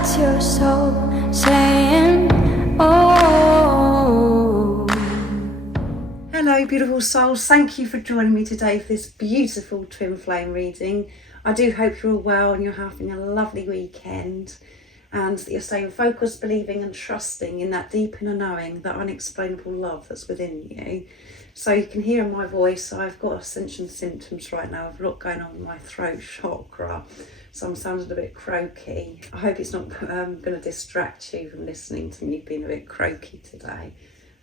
That's your soul saying, oh. Hello beautiful souls, thank you for joining me today for this beautiful twin flame reading. I do hope you're all well and you're having a lovely weekend, and that you're staying focused, believing and trusting in that deep inner knowing, that unexplainable love that's within you. So you can hear in my voice, I've got ascension symptoms right now. I've a lot going on with my throat chakra, so I'm sounding a bit croaky. I hope it's not going to distract you from listening to me being a bit croaky today.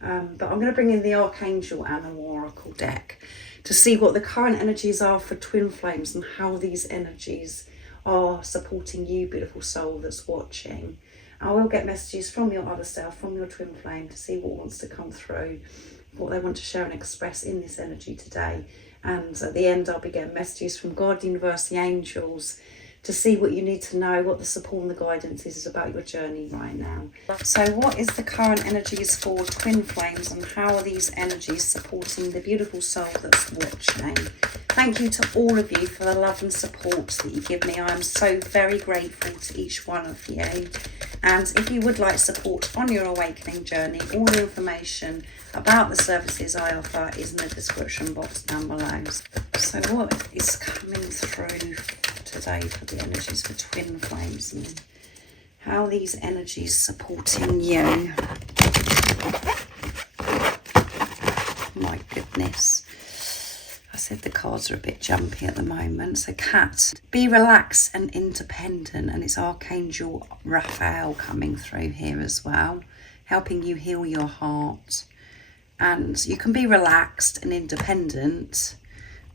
But I'm going to bring in the Archangel Animal Oracle deck to see what the current energies are for twin flames and how these energies are supporting you, beautiful soul that's watching. I will get messages from your other self, from your twin flame, to see what wants to come through, what they want to share and express in this energy today. And at the end, I'll be getting messages from God, the universe, the angels, to see what you need to know, what the support and the guidance is about your journey right now. So what is the current energies for twin flames, and how are these energies supporting the beautiful soul that's watching? Thank you to all of you for the love and support that you give me. I am so very grateful to each one of you. And if you would like support on your awakening journey, all the information about the services I offer is in the description box down below. So what is coming through today for the energies for twin flames, and how are these energies supporting you? My goodness, I said the cards are a bit jumpy at the moment. So cat, be relaxed and independent, and it's Archangel Raphael coming through here as well, helping you heal your heart. And you can be relaxed and independent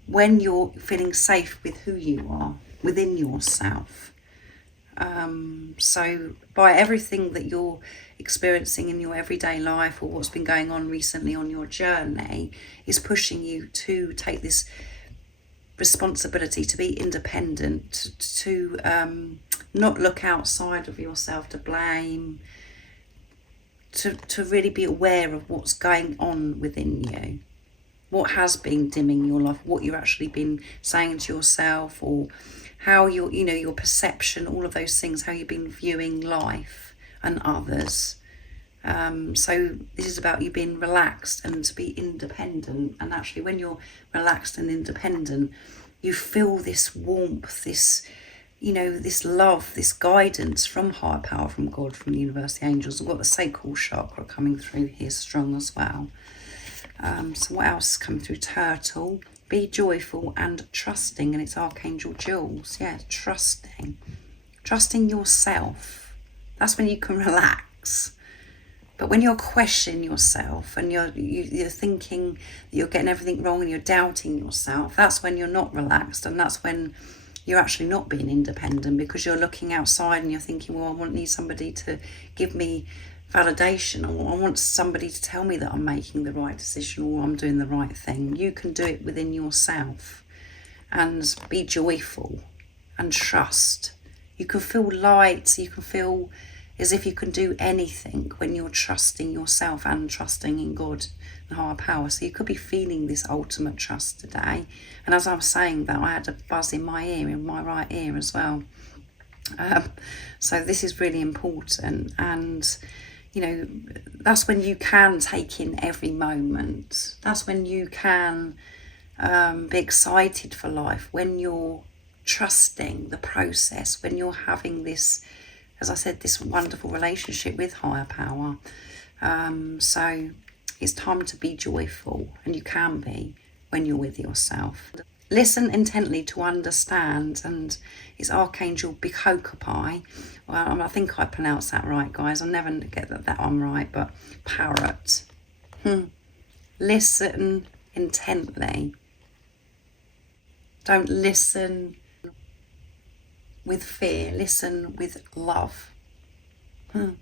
when you're feeling safe with who you are within yourself. So by everything that you're experiencing in your everyday life, or what's been going on recently on your journey, is pushing you to take this responsibility to be independent, to not look outside of yourself to blame, to really be aware of what's going on within you, what has been dimming your life, what you've actually been saying to yourself, or how your perception, all of those things, how you've been viewing life and others. So this is about you being relaxed and to be independent. And actually when you're relaxed and independent, you feel this warmth, this this love, this guidance from higher power, from God, from the universe, the angels. We've got the sacral chakra coming through here strong as well. So what else is coming through? Turtle, be joyful and trusting, and it's Archangel Jules. Yeah, trusting yourself. That's when you can relax. But when you're questioning yourself and you're thinking that you're getting everything wrong and you're doubting yourself, that's when you're not relaxed, and that's when you're actually not being independent, because you're looking outside and you're thinking, well, I need somebody to give me validation, or I want somebody to tell me that I'm making the right decision or I'm doing the right thing. You can do it within yourself, and be joyful and trust. You can feel light, you can feel as if you can do anything when you're trusting yourself and trusting in God and higher power. So you could be feeling this ultimate trust today. And as I was saying that, I had a buzz in my ear, in my right ear as well. So this is really important, and that's when you can take in every moment. That's when you can be excited for life, when you're trusting the process, when you're having this, as I said, this wonderful relationship with higher power. So it's time to be joyful, and you can be when you're with yourself. Listen intently to understand, and it's Archangel Bikokapai. Well, I think I pronounced that right, guys. I never get that one right, but parrot. Listen intently. Don't listen with fear. Listen with love. And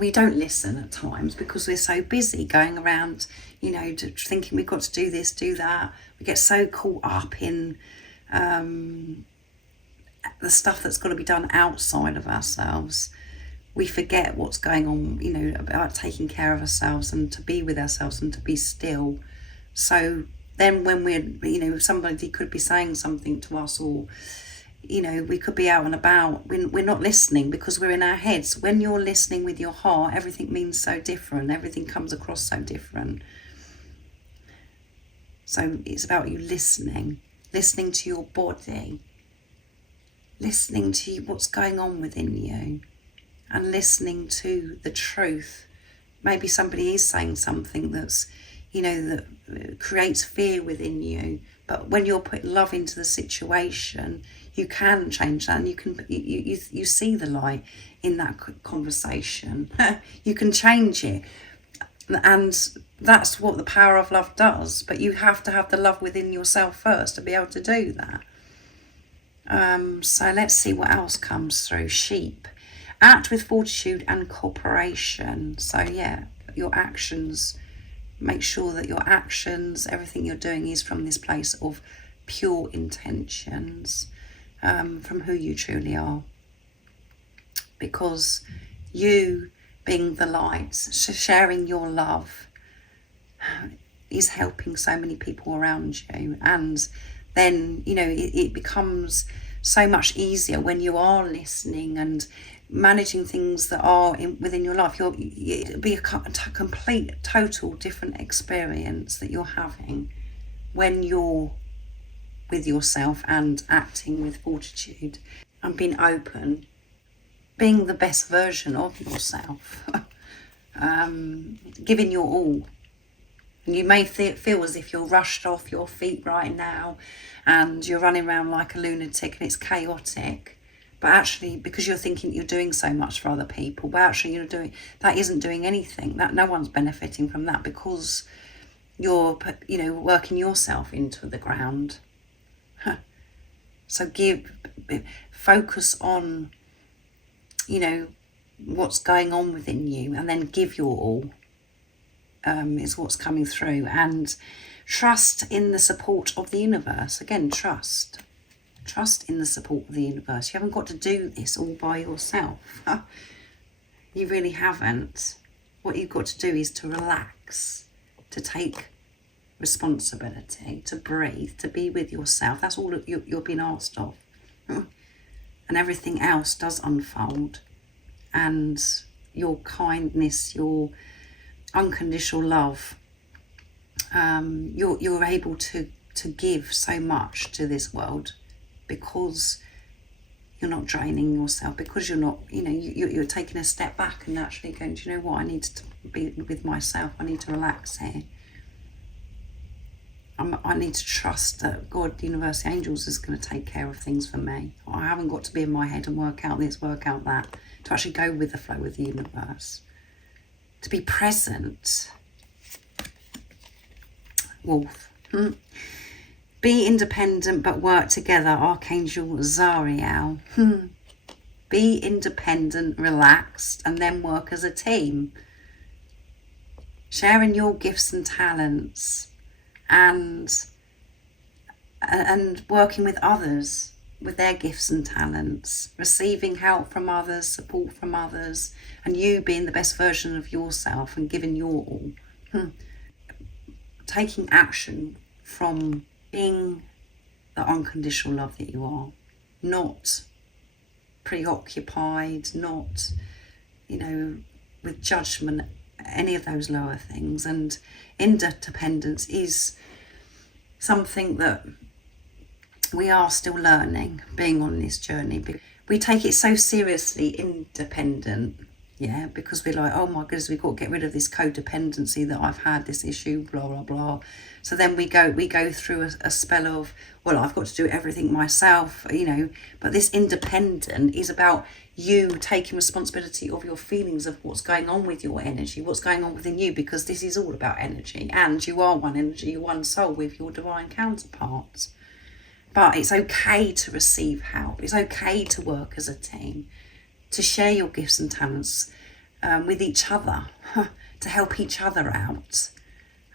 we don't listen at times because we're so busy going around, thinking we've got to do this, do that. We get so caught up in the stuff that's got to be done outside of ourselves. We forget what's going on, about taking care of ourselves and to be with ourselves and to be still. So then when we're, somebody could be saying something to us, or you know, we could be out and about. We're not listening because we're in our heads. When you're listening with your heart, everything means so different. Everything comes across so different. So it's about you listening to your body, listening to what's going on within you, and listening to the truth. Maybe somebody is saying something that's, you know, that creates fear within you. But when you're putting love into the situation, you can change that, and you see the light in that conversation. You can change it, and that's what the power of love does. But you have to have the love within yourself first to be able to do that. So let's see what else comes through. Sheep. Act with fortitude and cooperation. So yeah, your actions, make sure that your actions, everything you're doing is from this place of pure intentions, from who you truly are. Because you being the light, sharing your love, is helping so many people around you. And then, you know, it becomes so much easier when you are listening and managing things that are within your life. It'll be a complete, total different experience that you're having when you're with yourself and acting with fortitude and being open, being the best version of yourself, giving your all. And you may feel as if you're rushed off your feet right now and you're running around like a lunatic and it's chaotic. But actually, because you're thinking you're doing so much for other people, but actually that isn't doing anything. That no one's benefiting from that, because you're, you know, working yourself into the ground. So focus on, you know, what's going on within you, and then give your all. Is what's coming through. And trust in the support of the universe. Again, trust in the support of the universe. You haven't got to do this all by yourself. You really haven't. What you've got to do is to relax, to take responsibility, to breathe, to be with yourself. That's all that you're being asked of. And everything else does unfold. And your kindness, your unconditional love, you're able to give so much to this world, because you're not draining yourself, because you're not, you know, you're taking a step back and actually going, do you know what, I need to be with myself, I need to relax here. I need to trust that God, the universe, the angels is going to take care of things for me. I haven't got to be in my head and work out this, work out that, to actually go with the flow of the universe. To be present. Wolf. Be independent but work together. Archangel Zariel. Be independent, relaxed, and then work as a team. Sharing your gifts and talents, and working with others with their gifts and talents, receiving help from others, support from others, and you being the best version of yourself and giving your all. Taking action from being the unconditional love that you are, not preoccupied, not, you know, with judgment, any of those lower things. And interdependence is something that we are still learning, being on this journey. We take it so seriously, independent, yeah, because we're like, oh my goodness, we've got to get rid of this codependency that I've had, this issue, blah, blah, blah. So then we go through a spell of, well, I've got to do everything myself, you know. But this independent is about you taking responsibility of your feelings, of what's going on with your energy, what's going on within you, because this is all about energy, and you are one energy, you're one soul with your divine counterparts. But it's okay to receive help. It's okay to work as a team, to share your gifts and talents with each other, to help each other out,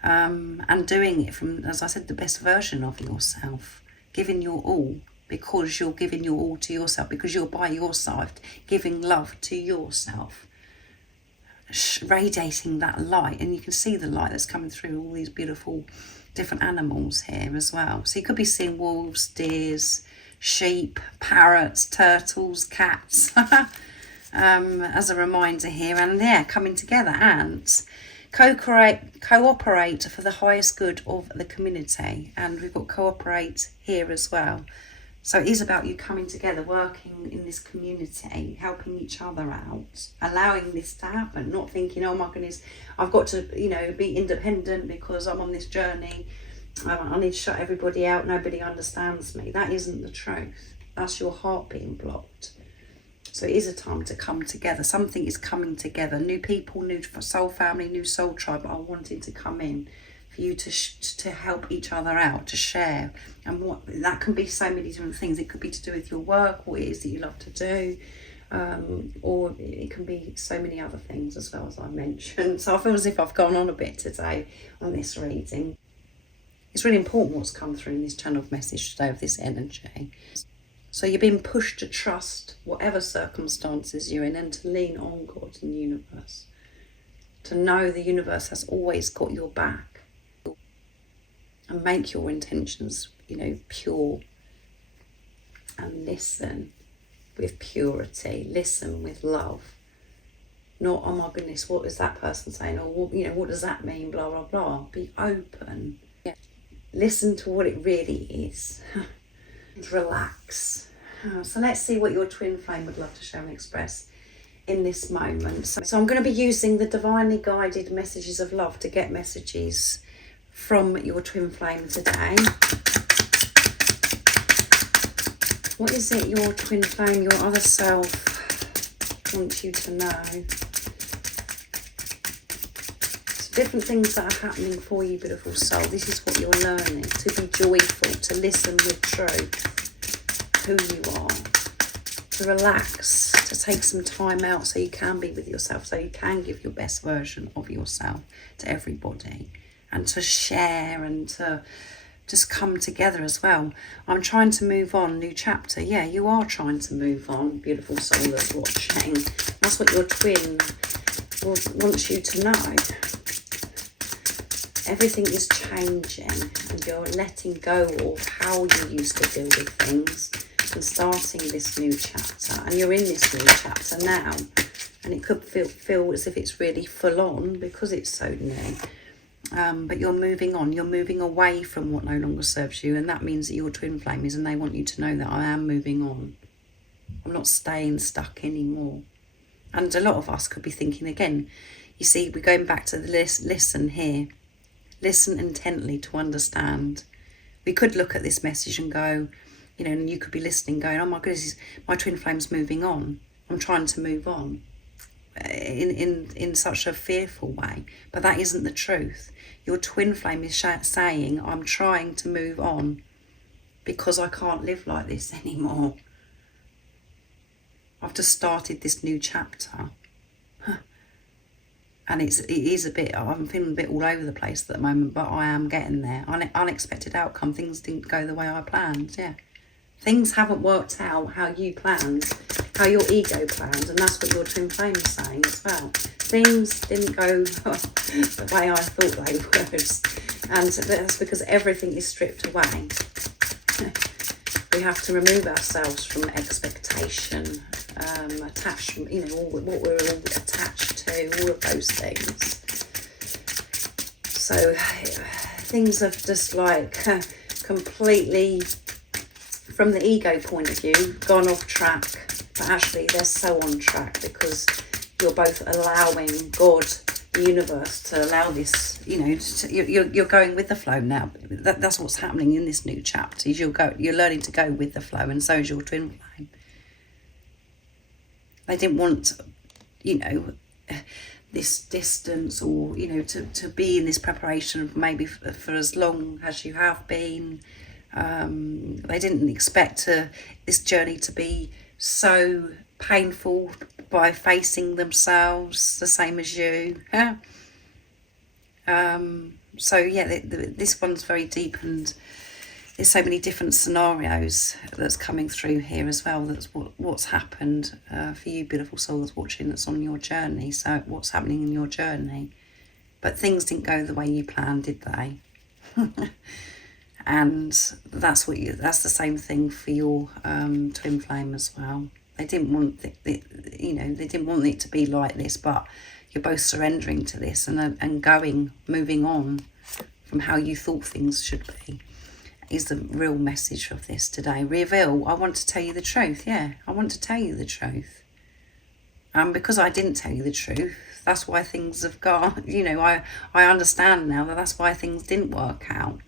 and doing it from, as I said, the best version of yourself, giving your all, because you're giving your all to yourself, because you're by yourself, giving love to yourself, radiating that light. And you can see the light that's coming through all these beautiful different animals here as well. So you could be seeing wolves, deers, sheep, parrots, turtles, cats, as a reminder here. And yeah, coming together, ants, cooperate for the highest good of the community. And we've got cooperate here as well. So it is about you coming together, working in this community, helping each other out, allowing this to happen, not thinking, oh my goodness, I've got to, be independent because I'm on this journey. I need to shut everybody out. Nobody understands me. That isn't the truth. That's your heart being blocked. So it is a time to come together. Something is coming together. New people, new soul family, new soul tribe are wanting to come in for you to help each other out, to share. And what that can be so many different things. It could be to do with your work, what it is that you love to do, or it can be so many other things as well, as I mentioned. So I feel as if I've gone on a bit today on this reading. It's really important what's come through in this channel of message today, of this energy. So you're being pushed to trust whatever circumstances you're in, and to lean on God and the universe. To know the universe has always got your back. And make your intentions, pure. And listen with purity. Listen with love. Not, oh my goodness, what is that person saying? Or, what does that mean? Blah, blah, blah. Be open. Yeah. Listen to what it really is. And relax. So let's see what your twin flame would love to share and express in this moment. So I'm going to be using the divinely guided messages of love to get messages from your twin flame today. What is it your twin flame, your other self, wants you to know? So different things that are happening for you, beautiful soul. This is what you're learning. To be joyful, to listen with truth, who you are, to relax, to take some time out so you can be with yourself, so you can give your best version of yourself to everybody. And to share and to just come together as well. I'm trying to move on, new chapter. Yeah, you are trying to move on, beautiful soul that's watching. That's what your twin wants you to know. Everything is changing and you're letting go of how you used to deal with things and starting this new chapter. And you're in this new chapter now. And it could feel as if it's really full on because it's so new. But you're moving on, you're moving away from what no longer serves you, and that means that your twin flame is, and they want you to know that I am moving on. I'm not staying stuck anymore. And a lot of us could be thinking again, you see, we're going back to the listen here. Listen intently to understand. We could look at this message and go, and you could be listening going, oh my goodness, my twin flame's moving on. I'm trying to move on. In such a fearful way, but that isn't the truth. Your twin flame is saying, I'm trying to move on because I can't live like this anymore. I've just started this new chapter. And it is a bit, I'm feeling a bit all over the place at the moment, but I am getting there. Unexpected outcome, things didn't go the way I planned, yeah. Things haven't worked out how you planned, how your ego planned, and that's what your twin flame is saying as well. Things didn't go the way I thought they would, and that's because everything is stripped away. We have to remove ourselves from expectation, attachment, what we're all attached to, all of those things. So things have just completely, from the ego point of view, gone off track, but actually they're so on track because you're both allowing God, the universe, to allow this, you're going with the flow now. That's what's happening in this new chapter, is you're learning to go with the flow, and so is your twin flame. They didn't want, this distance or, to be in this preparation maybe for as long as you have been. They didn't expect this journey to be so painful by facing themselves the same as you. So yeah, this one's very deep, and there's so many different scenarios that's coming through here as well. That's what's happened for you, beautiful soul that's watching, that's on your journey. So what's happening in your journey? But things didn't go the way you planned, did they? And that's the same thing for your twin flame as well. They didn't want they didn't want it to be like this, but you're both surrendering to this and moving on from how you thought things should be, is the real message of this today. Reveal, I want to tell you the truth. Yeah, I want to tell you the truth. Because I didn't tell you the truth, that's why things have gone, I understand now that's why things didn't work out.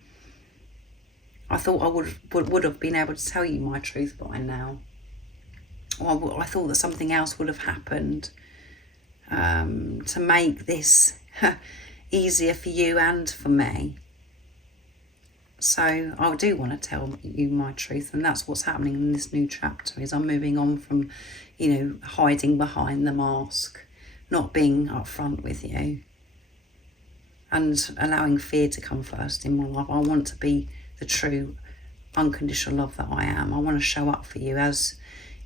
I thought I would have been able to tell you my truth by now. Or I thought that something else would have happened to make this easier for you and for me. So I do want to tell you my truth, and that's what's happening in this new chapter. Is I'm moving on from, hiding behind the mask, not being upfront with you, and allowing fear to come first in my life. I want to be the true, unconditional love that I am. I want to show up for you as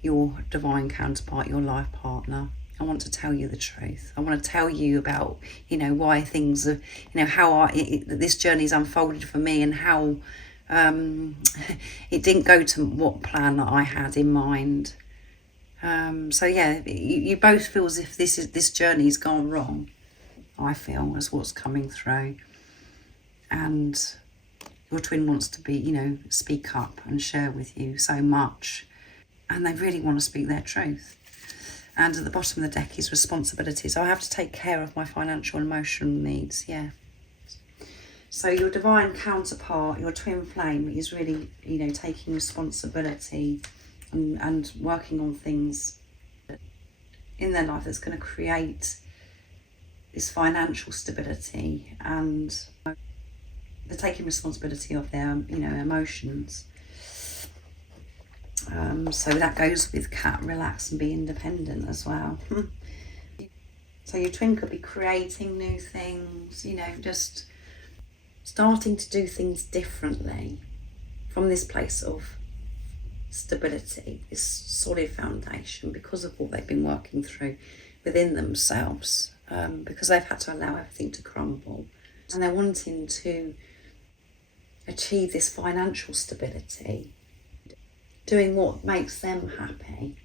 your divine counterpart, your life partner. I want to tell you the truth. I want to tell you about, why things are, how this journey's unfolded for me, and how it didn't go to what plan that I had in mind. So yeah, you both feel as if this journey's gone wrong. I feel as what's coming through, and your twin wants to be, speak up and share with you so much, and they really want to speak their truth. And at the bottom of the deck is responsibilities. I have to take care of my financial and emotional needs. Yeah. So your divine counterpart, your twin flame, is really, taking responsibility and working on things in their life that's going to create this financial stability, and they're taking responsibility of their, emotions. So that goes with cat, relax and be independent as well. So your twin could be creating new things, just starting to do things differently from this place of stability, this solid foundation, because of what they've been working through within themselves, because they've had to allow everything to crumble. And they're wanting to achieve this financial stability, doing what makes them happy,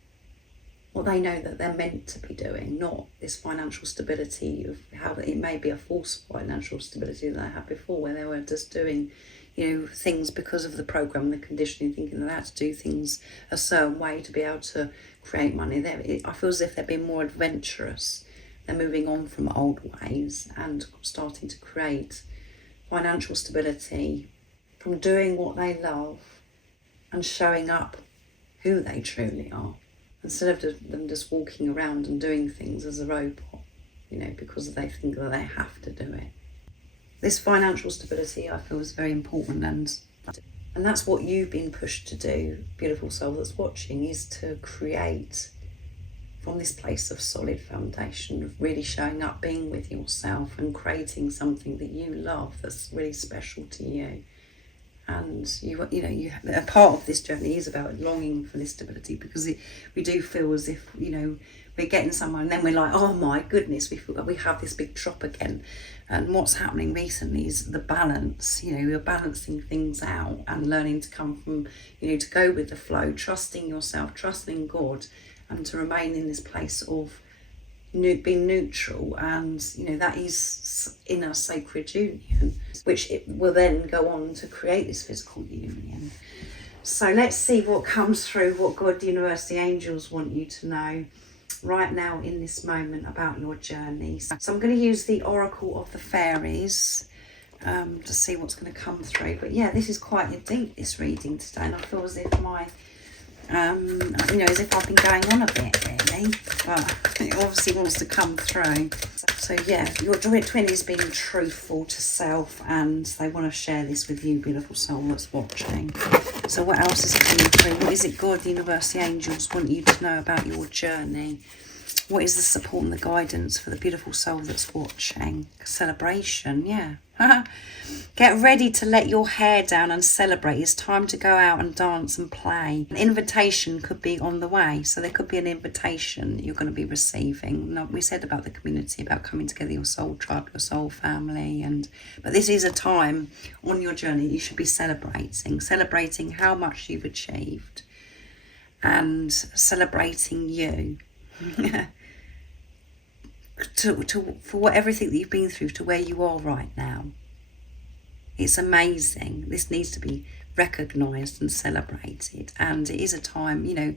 what they know that they're meant to be doing, not this financial stability of how it may be a false financial stability that they had before, where they were just doing, things because of the program, the conditioning, thinking that they had to do things a certain way to be able to create money. I feel as if they're being more adventurous. They're moving on from old ways and starting to create financial stability from doing what they love and showing up who they truly are, instead of them just walking around and doing things as a robot, because they think that they have to do it. This financial stability, I feel, is very important, and that's what you've been pushed to do, beautiful soul that's watching, is to create from this place of solid foundation, of really showing up, being with yourself and creating something that you love that's really special to you. And a part of this journey is about longing for this stability, because we do feel as if we're getting somewhere, and then we're like, oh my goodness, we have this big drop again. And what's happening recently is the balance. We're balancing things out and learning to come from, to go with the flow, trusting yourself, trusting God, and to remain in this place of being neutral, and that is inner sacred union, which it will then go on to create this physical union. So let's see what comes through, what God, the universe, the angels want you to know right now in this moment about your journey. So I'm going to use the Oracle of the Fairies to see what's going to come through. But yeah, this is quite deep, this reading today, and I feel as if my as if I've been going on a bit, really, but it obviously wants to come through. So yeah, your twin is being truthful to self, and they want to share this with you, beautiful soul that's watching. So what else is coming through? What is it God, the universe, the angels want you to know about your journey? What is the support and the guidance for the beautiful soul that's watching? Celebration, yeah. Get ready to let your hair down and celebrate. It's time to go out and dance and play. An invitation could be on the way. So there could be an invitation that you're going to be receiving. Now, we said about the community, about coming together, your soul tribe, your soul family. But this is a time on your journey you should be celebrating how much you've achieved and celebrating you. For everything that you've been through to where you are right now. It's amazing. This needs to be recognised and celebrated. And it is a time, you know,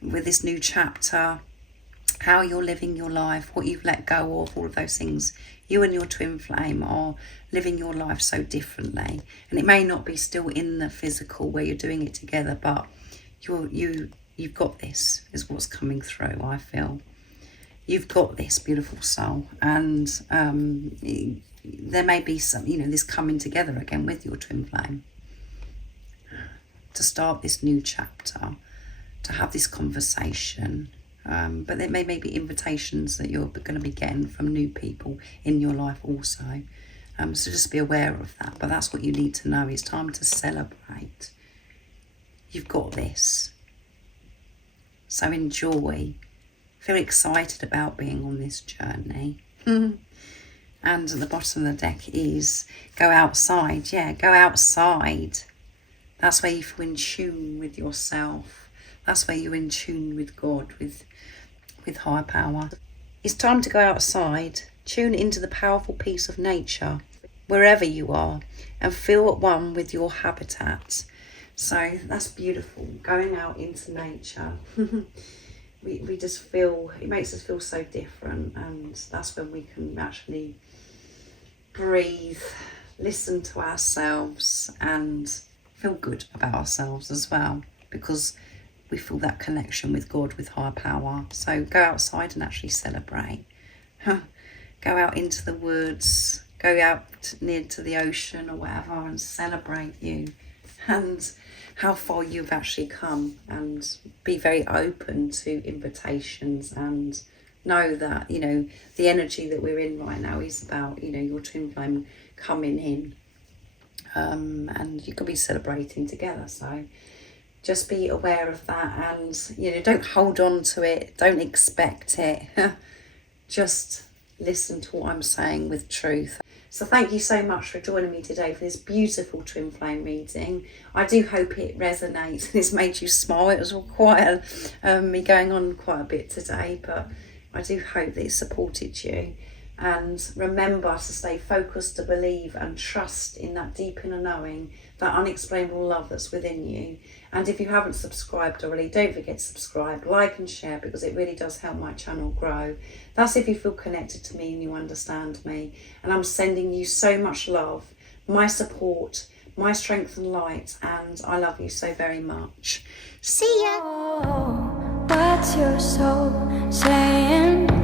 with this new chapter, how you're living your life, what you've let go of, all of those things. You and your twin flame are living your life so differently. And it may not be still in the physical where you're doing it together, but you've got this, is what's coming through, I feel. You've got this, beautiful soul, and there may be some, you know, this coming together again with your twin flame to start this new chapter, to have this conversation. But there may be invitations that you're going to be getting from new people in your life also. So just be aware of that. But that's what you need to know. It's time to celebrate. You've got this. So enjoy. Feel excited about being on this journey. And at the bottom of the deck is go outside. Yeah, go outside. That's where you feel in tune with yourself. That's where you're in tune with God, with higher power. It's time to go outside, tune into the powerful peace of nature, wherever you are, and feel at one with your habitat. So that's beautiful, going out into nature. We just feel, it makes us feel so different, and that's when we can actually breathe, listen to ourselves and feel good about ourselves as well, because we feel that connection with God, with higher power. So go outside and actually celebrate. Go out into the woods, go out near to the ocean or whatever, and celebrate you and how far you've actually come, and be very open to invitations, and know that, you know, the energy that we're in right now is about, you know, your twin flame coming in, and you could be celebrating together. So just be aware of that, and, you know, don't hold on to it, don't expect it. Just listen to what I'm saying with truth. So thank you so much for joining me today for this beautiful twin flame reading. I do hope it resonates and it's made you smile. It was quite me going on quite a bit today, but I do hope that it supported you. And remember to stay focused, to believe and trust in that deep inner knowing, that unexplainable love that's within you. And if you haven't subscribed already, don't forget to subscribe, like and share, because it really does help my channel grow. That's if you feel connected to me and you understand me. And I'm sending you so much love, my support, my strength and light, and I love you so very much. See ya! Oh, what's your soul saying?